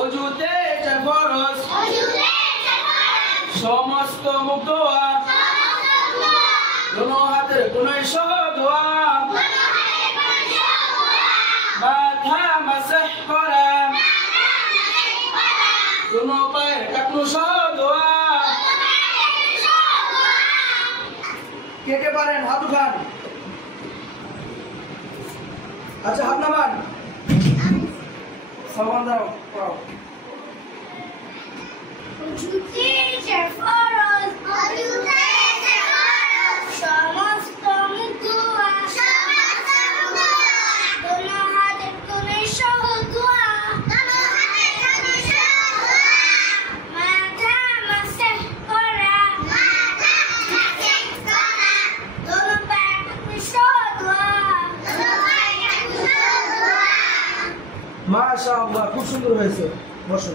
অজুতে চার ফরজ সমস্ত মুখ ধোয়া দোনো হাতের কোনায় সহ ধোয়া মাথা মাসাহ করা দোনো পায়ের টাকনু সহ ধোয়া। কে কে পারেন হাত উঠান। আচ্ছা হাত নামান। সালমান দাও পড়াও। অজুতে চার ফরজ সমস্ত মুখ ধোয়া দোনো হাতের কোনায় সহ ধোয়া মাথা মাসাহ করা দোনো পায়ের টাকনু সহ ধোয়া। মাশাআল্লাহ, খুব সুন্দর হয়েছে। বসো।